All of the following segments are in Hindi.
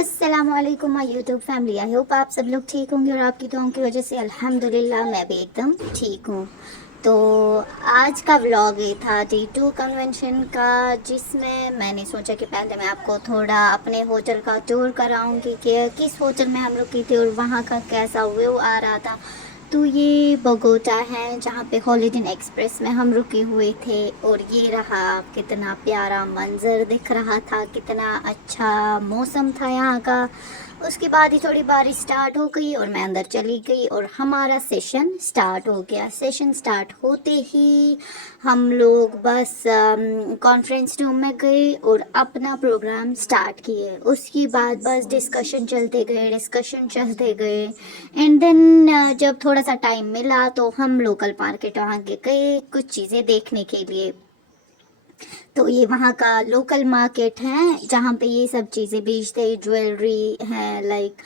अस्सलामुअलैकुम my YouTube family. I hope आप सब लोग ठीक होंगे और आपकी दुआओं की वजह से अल्हम्दुलिल्लाह मैं भी एकदम ठीक हूँ। तो आज का व्लॉग ये था D2 कन्वेंशन का, जिसमें मैंने सोचा कि पहले मैं आपको थोड़ा अपने होटल का टूर कराऊंगी कि किस होटल में हम रुकी थी और वहाँ का कैसा व्यू आ रहा था। तो ये बोगोटा है जहाँ पे हॉलिडे इन एक्सप्रेस में हम रुके हुए थे, और ये रहा कितना प्यारा मंजर दिख रहा था, कितना अच्छा मौसम था यहाँ का। उसके बाद ही थोड़ी बारिश स्टार्ट हो गई और मैं अंदर चली गई और हमारा सेशन स्टार्ट हो गया। सेशन स्टार्ट होते ही हम लोग बस कॉन्फ्रेंस रूम में गए और अपना प्रोग्राम स्टार्ट किए। उसके बाद बस डिस्कशन चलते गए एंड देन जब थोड़ा सा टाइम मिला तो हम लोकल मार्केट वहाँ के गए कुछ चीज़ें देखने के लिए। तो ये वहाँ का लोकल मार्केट है जहाँ पे ये सब चीज़ें बेचते हैं, ज्वेलरी है लाइक।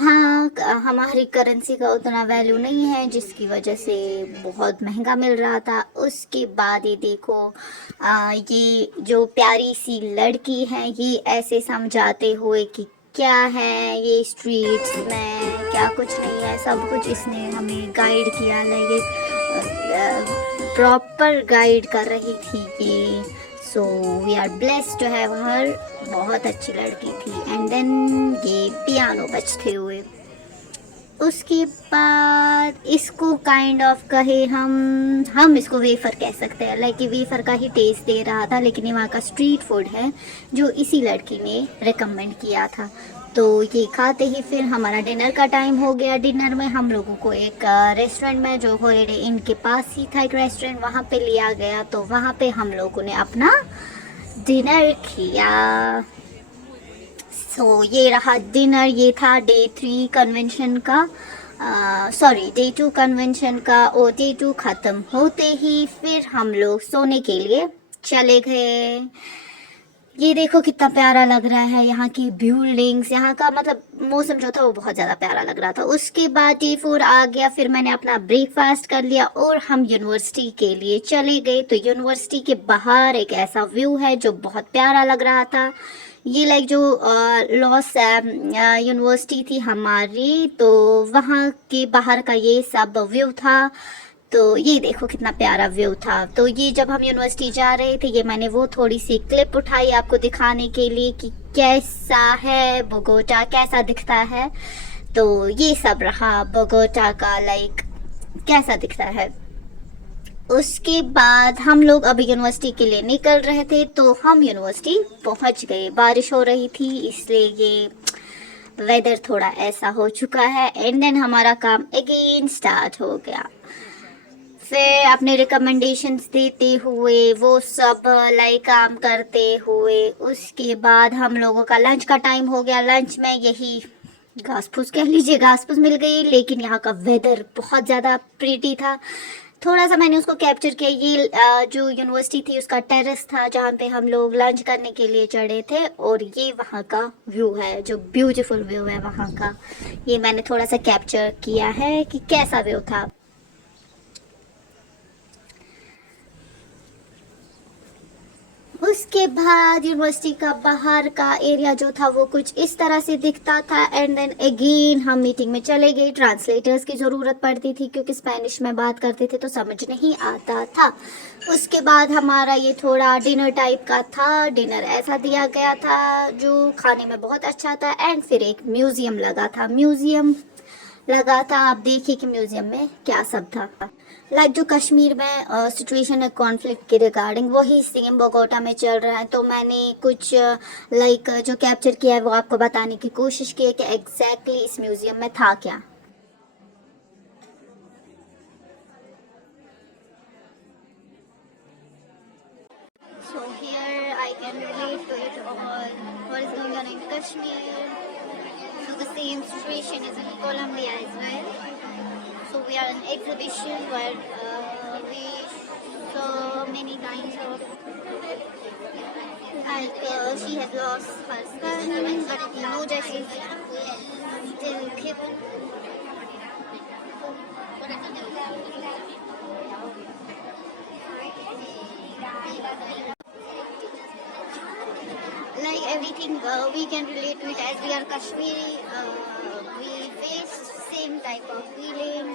हाँ, हमारी करेंसी का उतना वैल्यू नहीं है जिसकी वजह से बहुत महंगा मिल रहा था। उसके बाद ये देखो, ये जो प्यारी सी लड़की है ये ऐसे समझाते हुए कि क्या है ये स्ट्रीट्स में, क्या कुछ नहीं है, सब कुछ इसने हमें गाइड किया, लाइक प्रॉपर गाइड कर रही थी ये। So we are blessed to have her. बहुत अच्छी लड़की थी। एंड देन ये पियानो बजते हुए, उसके बाद इसको काइंड ऑफ कहे हम इसको वेफर कह सकते हैं, लाइक वेफर का ही टेस्ट दे रहा था, लेकिन ये वहाँ का स्ट्रीट फूड है जो इसी लड़की ने रिकमेंड किया था। तो ये खाते ही फिर हमारा डिनर का टाइम हो गया। डिनर में हम लोगों को एक रेस्टोरेंट में, जो हॉलीडे इन के पास ही था एक रेस्टोरेंट, वहाँ पे लिया गया। तो वहाँ पे हम लोगों ने अपना डिनर किया। सो ये रहा डिनर। ये था डे 3 कन्वेंशन का, सॉरी डे 2 कन्वेंशन का। और डे 2 ख़त्म होते ही फिर हम लोग सोने के लिए चले गए। ये देखो कितना प्यारा लग रहा है यहाँ की बिल्डिंग्स, यहाँ का मतलब मौसम जो था वो बहुत ज़्यादा प्यारा लग रहा था। उसके बाद डे 4 आ गया। फिर मैंने अपना ब्रेकफास्ट कर लिया और हम यूनिवर्सिटी के लिए चले गए। तो यूनिवर्सिटी के बाहर एक ऐसा व्यू है जो बहुत प्यारा लग रहा था। ये लाइक जो लॉस यूनिवर्सिटी थी हमारी, तो वहाँ के बाहर का ये सब व्यू था। तो ये देखो कितना प्यारा व्यू था। तो ये जब हम यूनिवर्सिटी जा रहे थे, ये मैंने वो थोड़ी सी क्लिप उठाई आपको दिखाने के लिए कि कैसा है बोगोटा, कैसा दिखता है। तो ये सब रहा बोगोटा का, लाइक कैसा दिखता है। उसके बाद हम लोग अभी यूनिवर्सिटी के लिए निकल रहे थे, तो हम यूनिवर्सिटी पहुंच गए। बारिश हो रही थी इसलिए ये वेदर थोड़ा ऐसा हो चुका है। एंड देन हमारा काम अगेन स्टार्ट हो गया। फिर अपने रिकमेंडेशंस देते हुए, वो सब लाइक काम करते हुए, उसके बाद हम लोगों का लंच का टाइम हो गया। लंच में यही घास फूस कह लीजिए, घास फूस मिल गई, लेकिन यहाँ का वेदर बहुत ज़्यादा प्रीटी था। थोड़ा सा मैंने उसको कैप्चर किया। ये जो यूनिवर्सिटी थी उसका टेरेस था जहाँ पे हम लोग लंच करने के लिए चढ़े थे, और ये वहाँ का व्यू है, जो ब्यूटीफुल व्यू है वहाँ का। ये मैंने थोड़ा सा कैप्चर किया है कि कैसा व्यू था। उसके बाद यूनिवर्सिटी का बाहर का एरिया जो था वो कुछ इस तरह से दिखता था। एंड देन अगेन हम मीटिंग में चले गए। ट्रांसलेटर्स की ज़रूरत पड़ती थी क्योंकि स्पेनिश में बात करते थे तो समझ नहीं आता था। उसके बाद हमारा ये थोड़ा डिनर टाइप का था। डिनर ऐसा दिया गया था जो खाने में बहुत अच्छा था। एंड फिर एक म्यूज़ियम लगा था। आप देखिए कि म्यूज़ियम में क्या सब था। लाइक जो कश्मीर में सिचुएशन है कॉन्फ्लिक्ट के रिगार्डिंग, वही सेम बोगोटा में चल रहा है। तो मैंने कुछ लाइक जो कैप्चर किया है वो आपको बताने की कोशिश की है कि एग्जैक्टली इस म्यूज़ियम में था क्या। So here I can relate to it all. What is going on in Kashmir? So the same situation is in Colombia as well. So we are in exhibition where we saw many kinds of, like she has lost her son, but you know that she's still given. Like everything we can relate to it as we are Kashmiri. We face same type of feeling.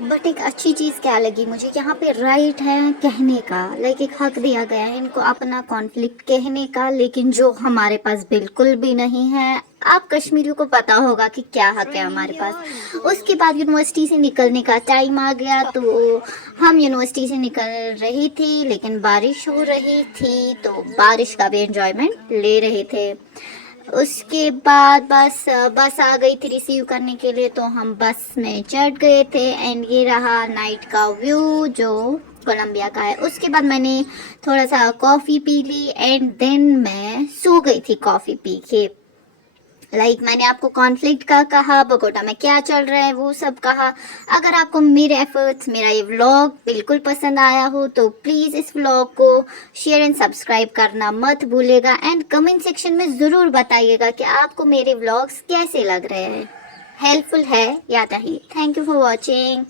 But एक अच्छी चीज़ क्या लगी मुझे, यहाँ पे राइट है कहने का, लाइक एक हक दिया गया है इनको अपना कॉन्फ्लिक्ट कहने का, लेकिन जो हमारे पास बिल्कुल भी नहीं है। आप कश्मीरियों को पता होगा कि क्या हक है हमारे पास। उसके बाद यूनिवर्सिटी से निकलने का टाइम आ गया, तो हम यूनिवर्सिटी से निकल रही थी, लेकिन बारिश हो रही थी, तो बारिश का भी एंजॉयमेंट ले रहे थे। उसके बाद बस आ गई थी रिसीव करने के लिए, तो हम बस में चढ़ गए थे एंड ये रहा नाइट का व्यू जो कोलंबिया का है। उसके बाद मैंने थोड़ा सा कॉफ़ी पी ली एंड देन मैं सो गई थी कॉफ़ी पी के। मैंने आपको कॉन्फ्लिक्ट का कहा, बगोटा में क्या चल रहा है वो सब कहा। अगर आपको मेरे एफर्ट्स, मेरा ये व्लॉग बिल्कुल पसंद आया हो तो प्लीज़ इस व्लॉग को शेयर एंड सब्सक्राइब करना मत भूलिएगा एंड कमेंट सेक्शन में ज़रूर बताइएगा कि आपको मेरे व्लॉग्स कैसे लग रहे हैं, हेल्पफुल है या नहीं। Thank you for watching.